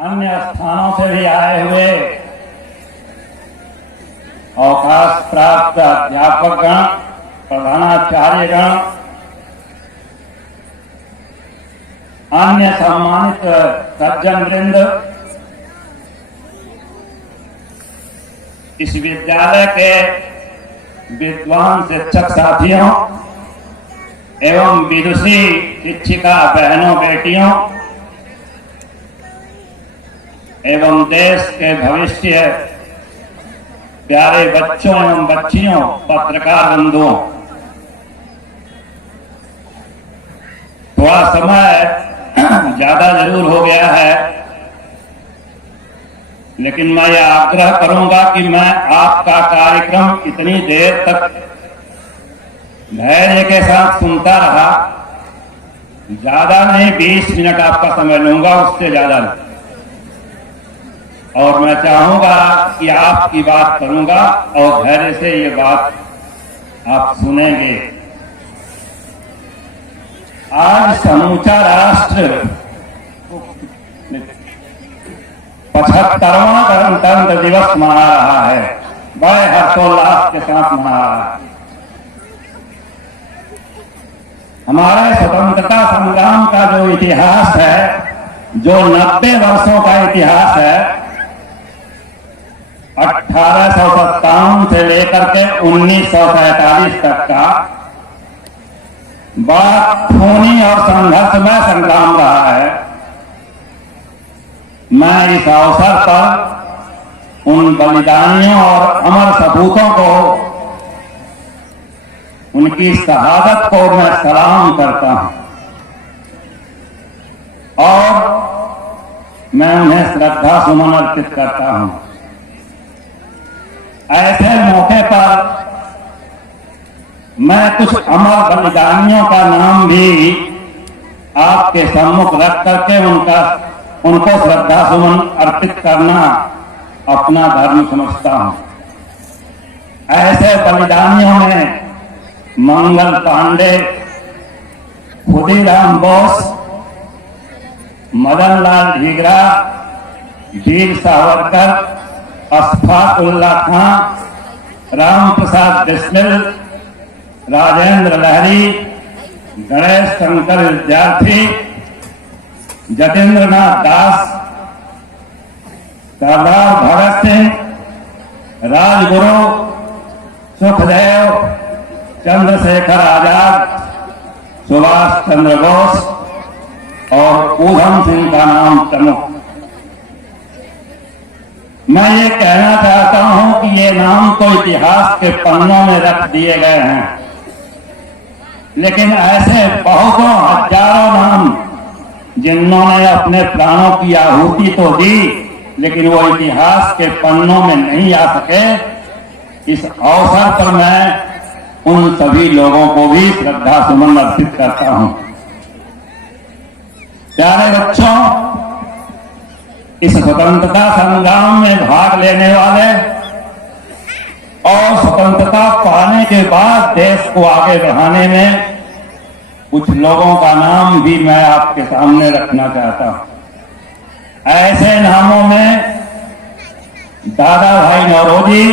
अन्य स्थानों से भी आए हुए अवकाश प्राप्त अध्यापकगण, प्रधानाचार्यगण, अन्य सम्मानित सज्जन वृंद, इस विद्यालय के विद्वान शिक्षक साथियों एवं विदुषी शिक्षिका बहनों बेटियों एवं देश के भविष्य प्यारे बच्चों एवं बच्चियों, पत्रकार बंधुओं, थोड़ा समय ज्यादा जरूर हो गया है, लेकिन मैं यह आग्रह करूंगा कि मैं आपका कार्यक्रम इतनी देर तक धैर्य के साथ सुनता रहा। ज्यादा नहीं, 20 मिनट आपका समय लूंगा, उससे ज्यादा नहीं। और मैं चाहूंगा कि आपकी बात करूंगा और धैर्य से ये बात आप सुनेंगे। आज समूचा राष्ट्र 75वां गणतंत्र दिवस मना रहा है, बड़े हर्षोल्लास के साथ मना रहा है। हमारे स्वतंत्रता संग्राम का जो इतिहास है, जो 90 वर्षों का इतिहास है, 1857 से लेकर के 1947 तक का बड़ा खूनी और संघर्षमय संग्राम रहा है। मैं इस अवसर पर उन बलिदानियों और अमर सपूतों को, उनकी शहादत को मैं सलाम करता हूं और मैं उन्हें श्रद्धा सुमन अर्पित करता हूं। ऐसे मौके पर मैं कुछ अमर बलिदानियों का नाम भी आपके सम्मुख रख करके उनको श्रद्धा सुमन अर्पित करना अपना धर्म समझता हूं। ऐसे बलिदानियों में मंगल पांडे, खुदीराम बोस, मदन लाल ढीगरा, वीर सावरकर, अशफाक उल्लाह खां, राम प्रसाद बिस्मिल, राजेंद्र लहरी, गणेश शंकर विद्यार्थी, जतेंद्रनाथ दास, सरदार भगत सिंह, राजगुरु, सुखदेव, चंद्रशेखर आजाद, सुभाष चंद्र बोस और ऊधम सिंह का नाम प्रमुख। मैं ये कहना चाहता हूं कि ये नाम तो इतिहास के पन्नों में रख दिए गए हैं, लेकिन ऐसे बहुतों हजारों नाम जिन्होंने अपने प्राणों की आहुति तो दी, लेकिन वो इतिहास के पन्नों में नहीं आ सके। इस अवसर पर मैं उन सभी लोगों को भी श्रद्धा सुमन अर्पित करता हूं। प्यारे बच्चों, इस स्वतंत्रता संग्राम में भाग लेने वाले और स्वतंत्रता पाने के बाद देश को आगे बढ़ाने में कुछ लोगों का नाम भी मैं आपके सामने रखना चाहता हूं। ऐसे नामों में दादा भाई नौरोजी,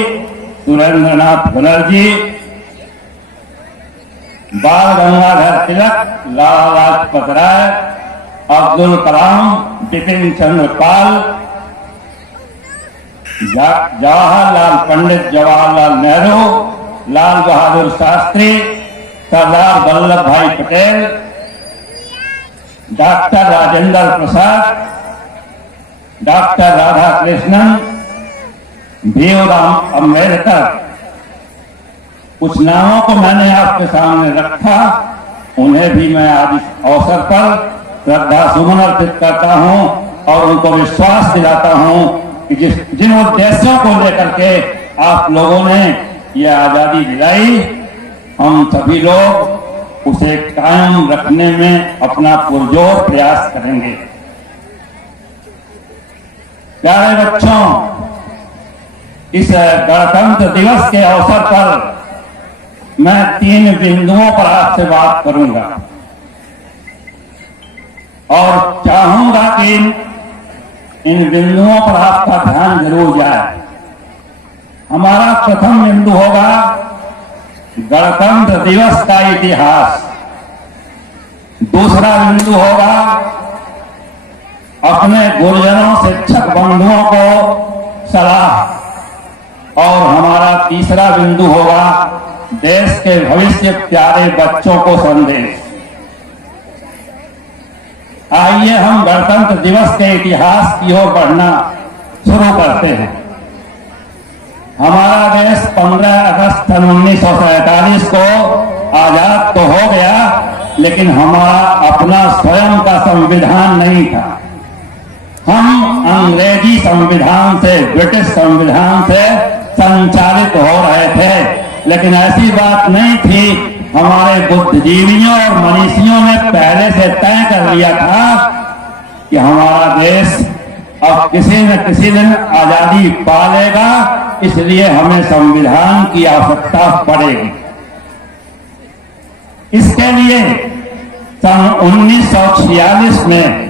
सुरेंद्रनाथ बनर्जी, बाल गंगाधर तिलक, लाला लाजपत राय, अब्दुल कलाम, बिपिन चंद्र पाल, जवाहरलाल पंडित जवाहरलाल नेहरू, लाल बहादुर शास्त्री, सरदार वल्लभ भाई पटेल, डॉक्टर राजेंद्र प्रसाद, डॉक्टर राधा कृष्णन, भीमराव अम्बेडकर। कुछ नामों को मैंने आपके सामने रखा, उन्हें भी मैं आज इस अवसर पर श्रद्धा सुमन अर्पित करता हूं और उनको विश्वास दिलाता हूं कि जिन उद्देश्यों को लेकर के आप लोगों ने यह आजादी दिलाई, हम सभी लोग उसे कायम रखने में अपना पुरजोर प्रयास करेंगे। प्यारे बच्चों, इस गणतंत्र दिवस के अवसर पर मैं 3 बिंदुओं पर आपसे बात करूंगा और चाहूंगा कि इन बिंदुओं पर आपका ध्यान जरूर जाए। हमारा प्रथम बिंदु होगा गणतंत्र दिवस का इतिहास। दूसरा बिंदु होगा अपने गुरुजनों शिक्षक बंधुओं को सलाह। और हमारा तीसरा बिंदु होगा देश के भविष्य प्यारे बच्चों को संदेश। आइए हम गणतंत्र दिवस के इतिहास की ओर बढ़ना शुरू करते हैं। हमारा देश 15 अगस्त 1947 को आजाद तो हो गया, लेकिन हमारा अपना स्वयं का संविधान नहीं था। हम अंग्रेजी संविधान से, ब्रिटिश संविधान से संचालित हो रहे थे। लेकिन ऐसी बात नहीं थी। हमारे बुद्धिजीवियों और मनीषियों ने पहले से तय कर लिया था कि हमारा देश अब किसी न किसी दिन आजादी पा लेगा, इसलिए हमें संविधान की आवश्यकता पड़ेगी। इसके लिए सन 1946 में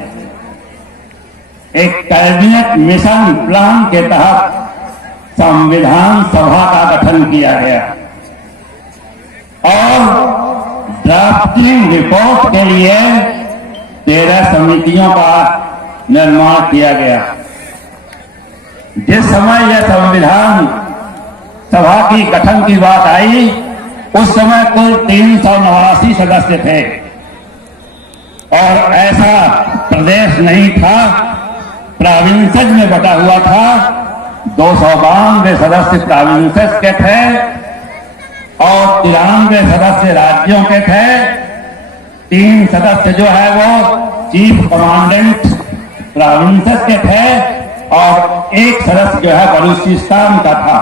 एक कैबिनेट मिशन प्लान के तहत संविधान सभा का गठन किया गया और ड्राफ्टिंग रिपोर्ट के लिए 13 समितियों का निर्माण किया गया। जिस समय यह संविधान सभा की गठन की बात आई, उस समय कुल 389 सदस्य थे और ऐसा प्रदेश नहीं था, प्रोविंसेस में बटा हुआ था। 292 सदस्य प्रोविंसेस के थे और 93 सदस्य राज्यों के थे। 3 सदस्य जो है वो चीफ कमांडेंट प्रोविंसेस के थे और 1 सदस्य जो है बलूचिस्तान का था।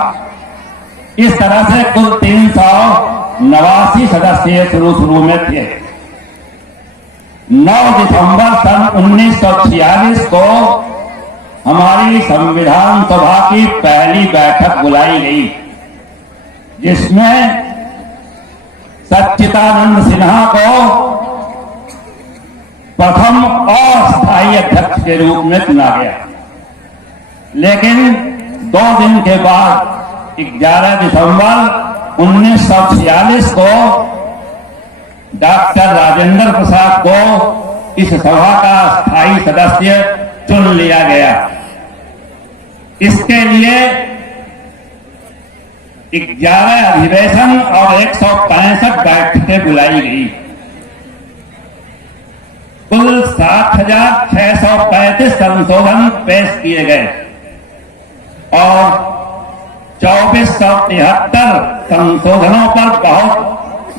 इस तरह से कुल 389 सदस्य शुरू में थे। 9 दिसंबर सन 1946 को हमारी संविधान सभा की पहली बैठक बुलाई गई, जिसमें सच्चिदानंद सिन्हा को प्रथम अस्थायी अध्यक्ष के रूप में चुना गया। लेकिन 2 दिन के बाद 11 दिसंबर 1946 को डॉक्टर राजेंद्र प्रसाद को इस सभा का स्थायी सदस्य चुन लिया गया। इसके लिए 11 अधिवेशन और 165 बैठकें बुलाई गई। कुल 7,635 संशोधन पेश किए गए और 2473 संशोधनों पर बहुत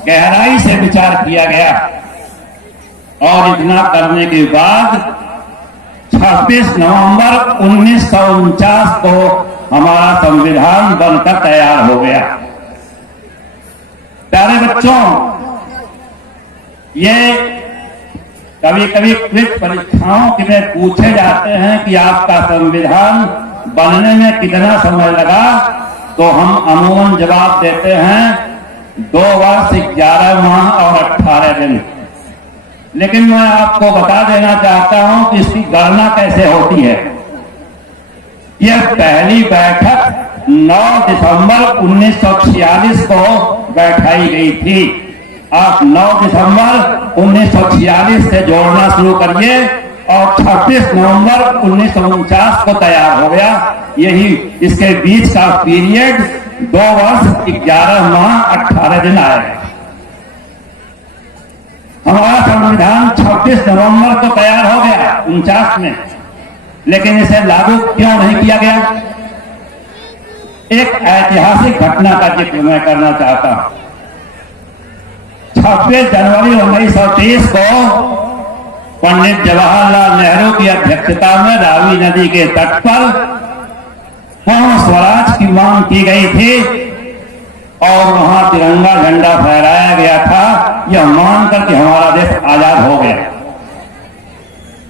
गहराई से विचार किया गया। और इतना करने के बाद 26 नवंबर 1949 को हमारा संविधान बनकर तैयार हो गया। प्यारे बच्चों, ये कभी कभी क्विज परीक्षाओं में पूछे जाते हैं कि आपका संविधान बनने में कितना समय लगा, तो हम अमूमन जवाब देते हैं 2 वर्ष 11 माह और 18 दिन। लेकिन मैं आपको बता देना चाहता हूं कि इसकी गणना कैसे होती है। यह पहली बैठक 9 दिसंबर 1946 को बैठाई गई थी। आप 9 दिसंबर 1946 से जोड़ना शुरू करिए और 26 नवंबर 1949 को तैयार हो गया। यही इसके बीच का पीरियड 2 वर्ष 11 माह 18 दिन आएगा। हमारा संविधान 26 नवंबर को तैयार हो गया 49 में, लेकिन इसे लागू क्यों नहीं किया गया? एक ऐतिहासिक घटना का जिक्र मैं करना चाहता हूं। 26 जनवरी 1930 को पंडित जवाहरलाल नेहरू की अध्यक्षता में रावी नदी के तट पर पूर्ण स्वराज की मांग की गई थी और वहां तिरंगा झंडा फहराया गया था, यह मानकर कि हमारा देश आजाद हो गया।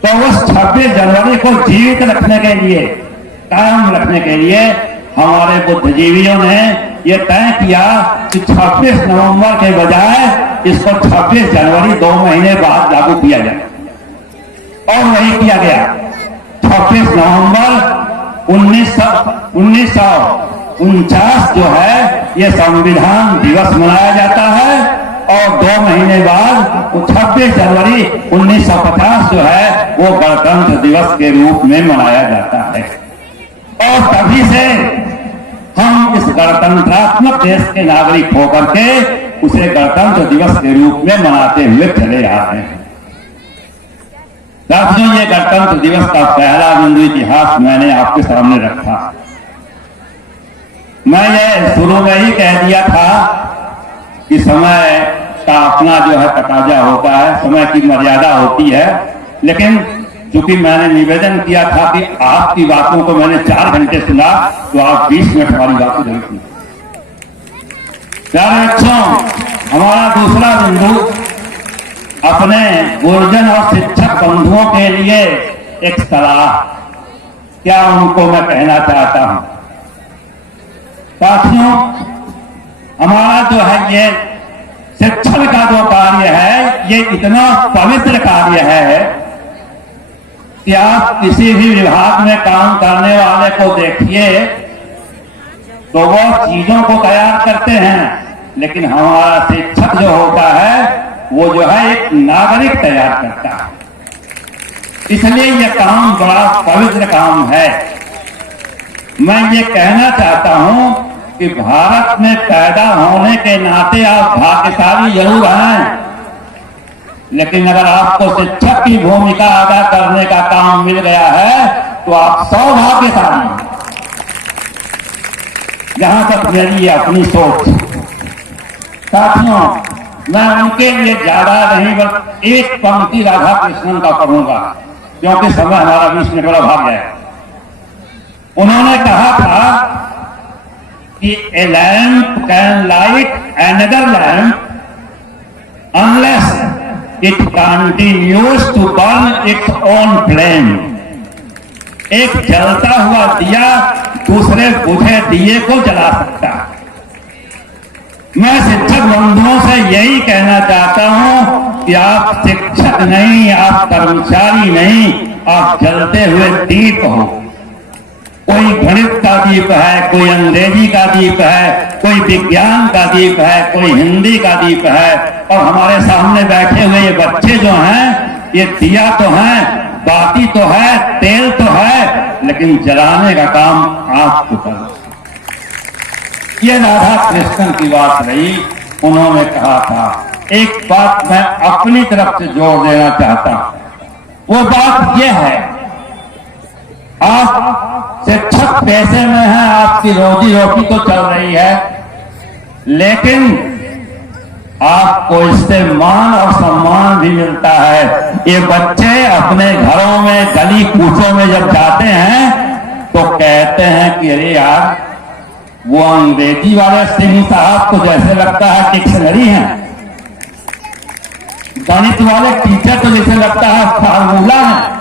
तो उस 26 जनवरी को जीवित रखने के लिए, कायम रखने के लिए हमारे बुद्धिजीवियों ने यह तय किया कि 26 नवंबर के बजाय इसको 26 जनवरी 2 महीने बाद लागू किया जाए। और वही किया गया। 26 नवंबर 1949 जो है ये संविधान दिवस मनाया जाता है, और 2 महीने बाद 26 जनवरी 1950 जो है वो गणतंत्र दिवस के रूप में मनाया जाता है। और तभी से हम इस गणतंत्रात्मक देश के नागरिक होकर के उसे गणतंत्र दिवस के रूप में मनाते हुए चले आ रहे हैं। साथियों, ये गणतंत्र दिवस का पहला बिंदु इतिहास मैंने आपके सामने रखा। मैं ये शुरू में ही कह दिया था कि समय का अपना जो है तकाजा होता है, समय की मर्यादा होती है, लेकिन चूंकि मैंने निवेदन किया था कि आपकी बातों को मैंने 4 घंटे सुना, तो आप 20 मिनट हमारी बातों जरूर सुनिए। प्यारे बच्चों, हमारा दूसरा बिंदु अपने गुरुजन और शिक्षक बंधुओं के लिए एक सलाह, क्या उनको मैं कहना चाहता हूं। साथियों, हमारा जो है ये शिक्षण का जो कार्य है ये इतना पवित्र कार्य है कि आप किसी भी विभाग में काम करने वाले को देखिए तो वो चीजों को तैयार करते हैं, लेकिन हमारा शिक्षक जो होता है वो जो है एक नागरिक तैयार करता है। इसलिए यह काम बड़ा पवित्र काम है। मैं ये कहना चाहता हूं कि भारत में पैदा होने के नाते आप भाग्यशाली जरूर हैं, लेकिन अगर आपको शिक्षक की भूमिका अदा करने का काम मिल गया है तो आप सौभाग्यशाली हैं। जहां तक मेरी अपनी सोच। साथियों, मैं उनके लिए ज्यादा नहीं बस एक पंक्ति राधा कृष्णन का पढ़ूंगा, क्योंकि समय हमारा 20 मिनट वाला भाग गया। उन्होंने कहा था कि a lamp can light another lamp unless it continues to burn its own flame. एक जलता हुआ दिया दूसरे बुझे दिए को जला सकता है। मैं शिक्षक बंधुओं से यही कहना चाहता हूं कि आप शिक्षक नहीं, आप कर्मचारी नहीं, आप जलते हुए दीप हो। कोई गणित का दीप है, कोई अंग्रेजी का दीप है, कोई विज्ञान का दीप है, कोई हिंदी का दीप है, और हमारे सामने बैठे हुए ये बच्चे जो हैं ये दिया तो हैं, बाती तो है, तेल तो है, लेकिन जलाने का काम आपको करना। ये राधा कृष्णन की बात रही। उन्होंने कहा था, एक बात मैं अपनी तरफ से जोर देना चाहता हूं, वो बात यह है, आप शिक्षक पैसे में हैं, आपकी रोजी रोटी तो चल रही है, लेकिन आपको इससे मान और सम्मान भी मिलता है। ये बच्चे अपने घरों में गली कूचों में जब जाते हैं तो कहते हैं कि अरे यार, वो अंग्रेजी वाले सिंह साहब को जैसे लगता है डिक्शनरी है, गणित वाले टीचर तो जैसे लगता है फार्मूला है,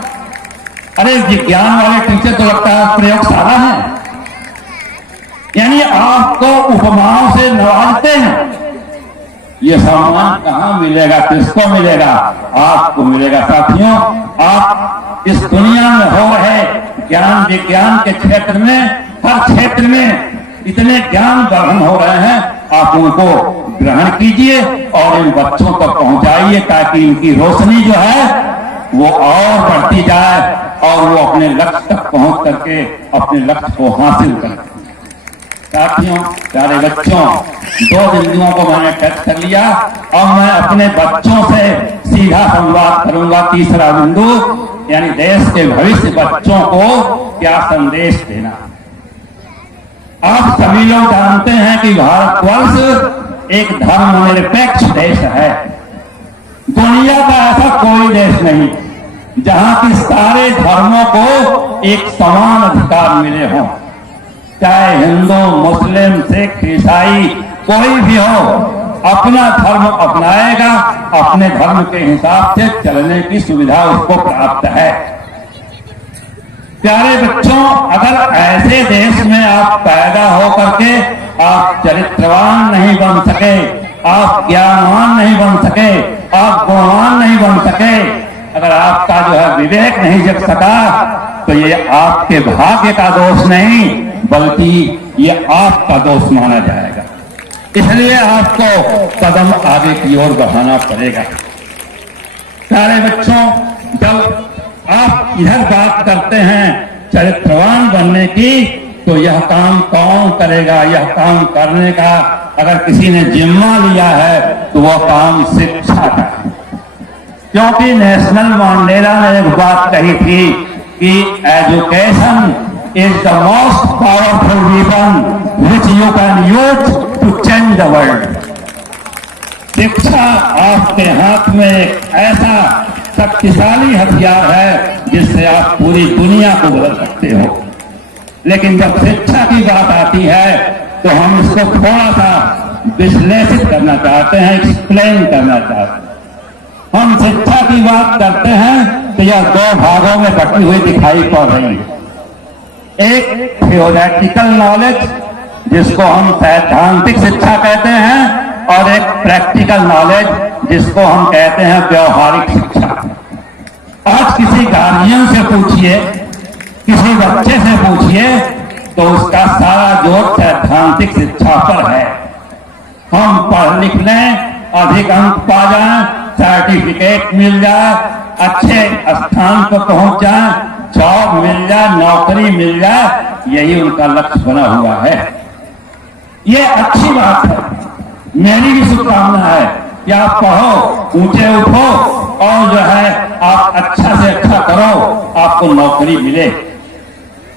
अरे विज्ञान वाले टीचर तो लगता है प्रयोगशाला है। यानी आपको उपमाओं से नवाजते हैं। ये सम्मान कहां मिलेगा, किसको मिलेगा? आपको मिलेगा। साथियों, आप इस दुनिया में हो रहे ज्ञान विज्ञान के क्षेत्र में, हर क्षेत्र में इतने ज्ञान वर्धन हो रहे हैं, आप उनको ग्रहण कीजिए और इन बच्चों तक पहुंचाइए, ताकि इनकी रोशनी जो है वो और बढ़ती जाए और वो अपने लक्ष्य तक पहुंच करके अपने लक्ष्य को हासिल करें। साथियों, प्यारे बच्चों, 2 बिंदुओं को मैंने टच कर लिया। अब मैं अपने बच्चों से सीधा संवाद करूंगा। तीसरा बिंदु, यानी देश के भविष्य बच्चों को क्या संदेश देना। आप सभी लोग जानते हैं कि भारतवर्ष एक धर्मनिरपेक्ष देश है। दुनिया का ऐसा कोई देश नहीं जहां की सारे धर्मों को एक समान अधिकार मिले हों। चाहे हिंदू, मुस्लिम, सिख, ईसाई कोई भी हो, अपना धर्म अपनाएगा, अपने धर्म के हिसाब से चलने की सुविधा उसको प्राप्त है। प्यारे बच्चों, अगर ऐसे देश में आप पैदा होकर के आप चरित्रवान नहीं बन सके, आप ज्ञानवान नहीं बन सके, आप गुणवान नहीं बन सके, अगर आपका जो है विवेक नहीं जग सका, तो ये आपके भाग्य का दोष नहीं बल्कि ये आपका दोष माना जाएगा। इसलिए आपको कदम आगे की ओर बढ़ाना पड़ेगा। प्यारे बच्चों, जब आप इधर बात करते हैं चरित्रवान बनने की, तो यह काम कौन करेगा? यह काम करने का अगर किसी ने जिम्मा लिया है तो वह काम शिक्षा का है। क्योंकि नेशनल मंडेला ने एक बात कही थी कि education is the most powerful weapon which you can use to change the world. शिक्षा आपके हाथ में एक ऐसा शक्तिशाली हथियार है जिससे आप पूरी दुनिया को बदल सकते हो। लेकिन जब शिक्षा की बात आती है तो हम इसको थोड़ा सा विश्लेषित करना चाहते हैं, एक्सप्लेन करना चाहते हैं। हम शिक्षा की बात करते हैं तो यह दो भागों में बटी हुई दिखाई पड़ रही है। एक थियोरेटिकल नॉलेज जिसको हम सैद्धांतिक शिक्षा कहते हैं, और एक प्रैक्टिकल नॉलेज जिसको हम कहते हैं व्यवहारिक शिक्षा। आज किसी गार्जियन से पूछिए, किसी बच्चे से पूछिए, तो उसका सारा जोर सैद्धांतिक शिक्षा पर है। हम पढ़ लिख लें, अधिक अंक पा जाएं, सर्टिफिकेट मिल जाए, अच्छे स्थान पर पहुंच जाए, जॉब मिल जाए, नौकरी मिल जाए, यही उनका लक्ष्य बना हुआ है। ये अच्छी बात है, मेरी भी शुभकामना है कि आप पढ़ो, ऊंचे उठो और जो है आप अच्छा से अच्छा करो, आपको नौकरी मिले।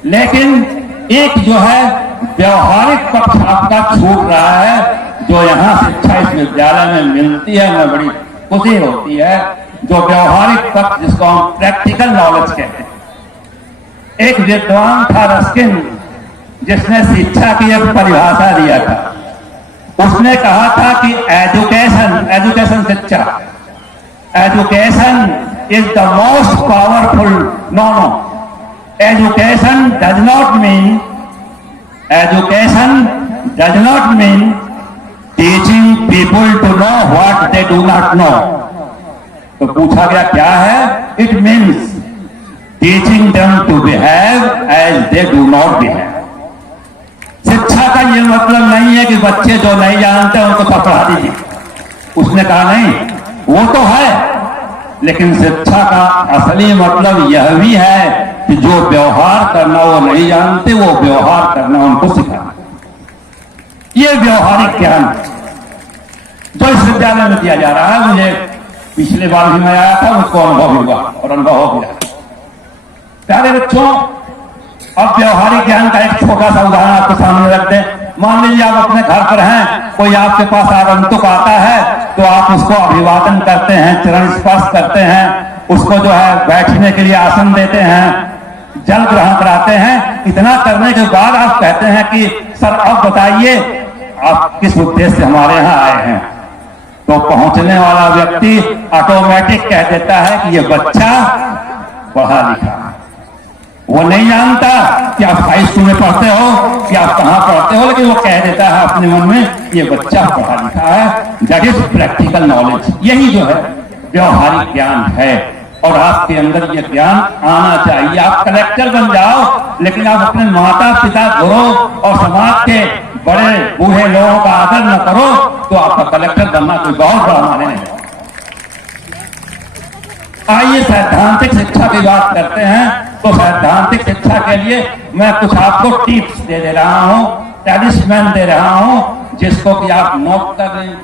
लेकिन एक जो है व्यवहारिक पक्ष आपका छूट रहा है, जो यहाँ शिक्षा इस विद्यालय में मिलती है, हमें बड़ी खुशी होती है। जो व्यवहारिक पक्ष जिसको हम प्रैक्टिकल नॉलेज कहते हैं। एक विद्वान था रस्किन, जिसने शिक्षा की एक परिभाषा दिया था। उसने कहा था कि एजुकेशन शिक्षा, education is the most powerful. No, education does not mean teaching people to know what they do not know. तो पूछा गया क्या है? It means teaching them to behave as they do not behave. शिक्षा का ये मतलब नहीं है कि बच्चे जो नहीं जानते उनको पढ़ा दीजिए। उसने कहा नहीं, वो तो है, लेकिन शिक्षा का असली मतलब यह भी है कि जो व्यवहार करना वो नहीं जानते, वो व्यवहार करना उनको सिखाना। ये व्यवहारिक ज्ञान जो इस विद्यालय में दिया जा रहा है, मुझे पिछले बार भी मैं आया था, मुझको अनुभव हुआ और अनुभव हो गया। प्यारे बच्चों, अब व्यवहारिक ज्ञान का एक छोटा सा उदाहरण आपके सामने रख दें। मान लीजिए आप अपने घर पर हैं, कोई आपके पास आगंतुक आता है तो आप उसको अभिवादन करते हैं, चरण स्पर्श करते हैं, उसको जो है बैठने के लिए आसन देते हैं, जल ग्रहण कराते हैं। इतना करने के बाद आप कहते हैं कि सर अब बताइए आप किस उद्देश्य से हमारे यहाँ आए हैं। तो पहुंचने वाला व्यक्ति ऑटोमेटिक कह देता है कि ये बच्चा पढ़ा लिखा है। वो नहीं जानता कि आप हाई स्कूल में पढ़ते हो कि आप कहाँ पढ़ते हो, लेकिन वो कह देता है अपने मन में ये बच्चा पढ़ा लिखा है। That is practical knowledge. यही जो है व्यवहारिक ज्ञान है, और आपके अंदर ये ज्ञान आना चाहिए। आप कलेक्टर बन जाओ, लेकिन आप अपने माता पिता, गुरु और समाज के बड़े बूढ़े लोगों का आदर न करो तो आपका कलेक्टर बनना कोई बहुत बड़ा माने नहीं। आइए सैद्धांतिक शिक्षा की बात करते हैं। तो सैद्धांतिक शिक्षा के लिए मैं कुछ आपको टिप्स दे रहा हूं, टैलिस्मैन दे रहा हूं, जिसको कि आप नोट कर लें।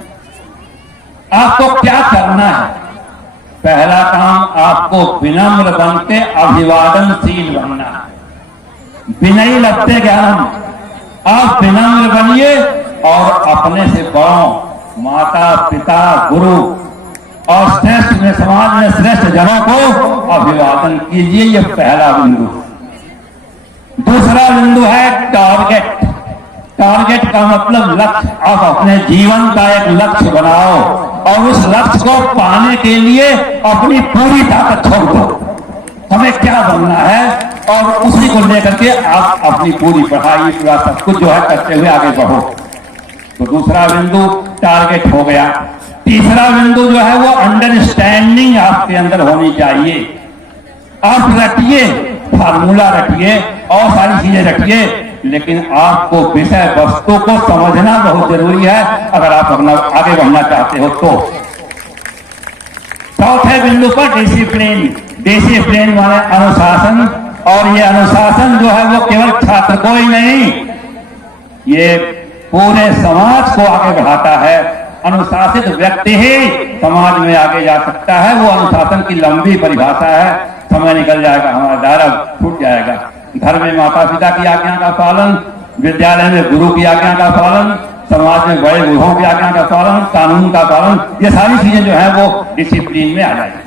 आपको क्या करना है? पहला काम, आपको विनम्र बन के अभिवादनशील बनना है। विनयी लगते ज्ञानम। आप विनम्र बनिए और अपने से बड़ों, माता पिता, गुरु और श्रेष्ठ में, समाज में श्रेष्ठ जनों को अभिवादन कीजिए। ये पहला बिंदु। दूसरा बिंदु है टारगेट। टारगेट का मतलब लक्ष्य। आप अपने जीवन का एक लक्ष्य बनाओ और उस लक्ष्य को पाने के लिए अपनी पूरी ताकत छोड़ दो। हमें क्या बनना है और उसी को लेकर के आप अपनी पूरी पढ़ाई, पूरा सब कुछ जो है करते हुए आगे बढ़ो। तो दूसरा बिंदु टारगेट हो गया। तीसरा बिंदु जो है वो अंडरस्टैंडिंग आपके अंदर होनी चाहिए। आप रटिए फार्मूला रखिए और सारी चीजें रखिए, लेकिन आपको विषय वस्तु को समझना बहुत जरूरी है अगर आप अपना आगे बढ़ना चाहते हो तो। चौथे बिंदु पर डिसिप्लिन। डिसिप्लिन माने अनुशासन, और ये अनुशासन जो है वो केवल छात्र को ही नहीं, ये पूरे समाज को आगे बढ़ाता है। अनुशासित व्यक्ति ही समाज में आगे जा सकता है। वो अनुशासन की लंबी परिभाषा है, समय निकल जाएगा, हमारा दायरा छूट जाएगा। घर में माता पिता की आज्ञा का पालन, विद्यालय में गुरु की आज्ञा का पालन, समाज में बड़े बूढ़ों की आज्ञा का पालन, कानून का पालन, ये सारी चीजें जो है वो डिसिप्लिन में आ जाएगी।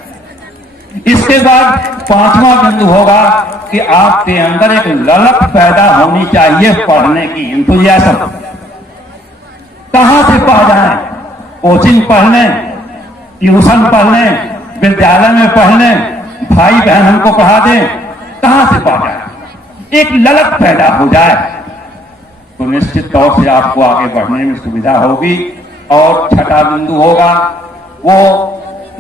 इसके बाद पांचवा बिंदु होगा कि आपके अंदर एक ललक पैदा होनी चाहिए पढ़ने की, इंतुजियाज्म। कहां से पढ़ जाए? कोचिंग पढ़ लें, ट्यूशन पढ़ लें, विद्यालय में पढ़ लें, भाई बहन हमको पढ़ा दें, कहां से पढ़ जाए? एक ललक पैदा हो जाए तो निश्चित तौर से आपको आगे बढ़ने में सुविधा होगी। और छठा बिंदु होगा वो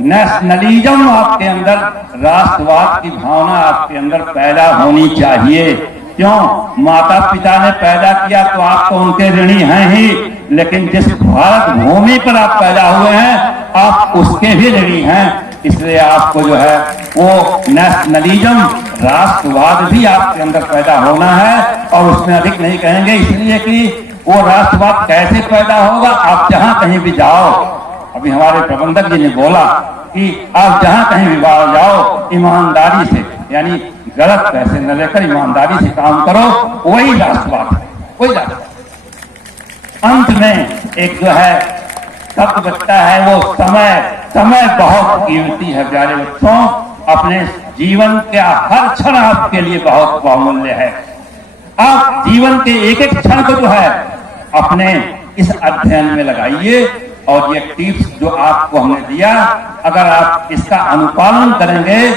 नेशनलिज्म, आपके अंदर राष्ट्रवाद की भावना आपके अंदर पैदा होनी चाहिए। क्यों? माता पिता ने पैदा किया तो आप तो उनके ऋणी हैं ही, लेकिन जिस भारत भूमि पर आप पैदा हुए हैं आप उसके भी ऋणी हैं। इसलिए आपको जो है वो नेशनलिज्म, राष्ट्रवाद भी आपके अंदर पैदा होना है। और उसमें अधिक नहीं कहेंगे, इसलिए कि वो राष्ट्रवाद कैसे पैदा होगा? आप जहां कहीं भी जाओ, अभी हमारे प्रबंधक जी ने बोला कि आप जहां कहीं भी जाओ ईमानदारी से, यानी गलत पैसे न लेकर ईमानदारी से काम करो, वही राष्ट्रवाद है, वही राष्ट्रवाद। अंत में एक जो है शब्द बचता है वो समय। समय बहुत कीमती है प्यारे बच्चों, अपने जीवन का हर क्षण आपके लिए बहुत बहुमूल्य है। आप जीवन के एक एक क्षण को जो है अपने इस अध्ययन में लगाइए, और ये टिप्स जो आपको हमने दिया, अगर आप इसका अनुपालन करेंगे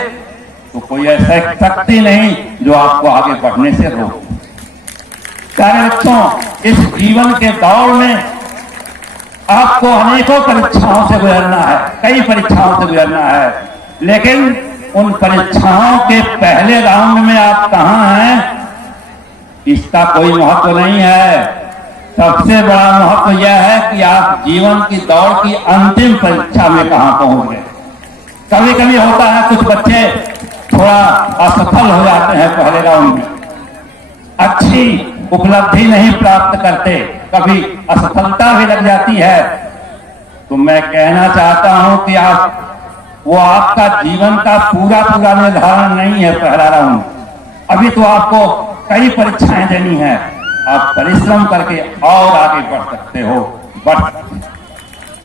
तो कोई ऐसा शक्ति नहीं जो आपको आगे बढ़ने से रोके। प्यारे बच्चों, इस जीवन के दौर में आपको अनेकों परीक्षाओं से गुजरना है, कई परीक्षाओं से गुजरना है, लेकिन उन परीक्षाओं के पहले राउंड में आप कहां हैं इसका कोई महत्व नहीं है। सबसे बड़ा महत्व यह है कि आप जीवन की दौड़ की अंतिम परीक्षा में कहां पहुंच गए। कभी कभी होता है कुछ बच्चे थोड़ा असफल हो जाते हैं पहले राउंड में, अच्छी उपलब्धि नहीं प्राप्त करते, कभी असफलता भी लग जाती है। तो मैं कहना चाहता हूं कि वो आपका जीवन का पूरा निर्धारण नहीं है पहला राउंड। अभी तो आपको कई परीक्षाएं देनी है, आप परिश्रम करके और आगे बढ़ सकते हो।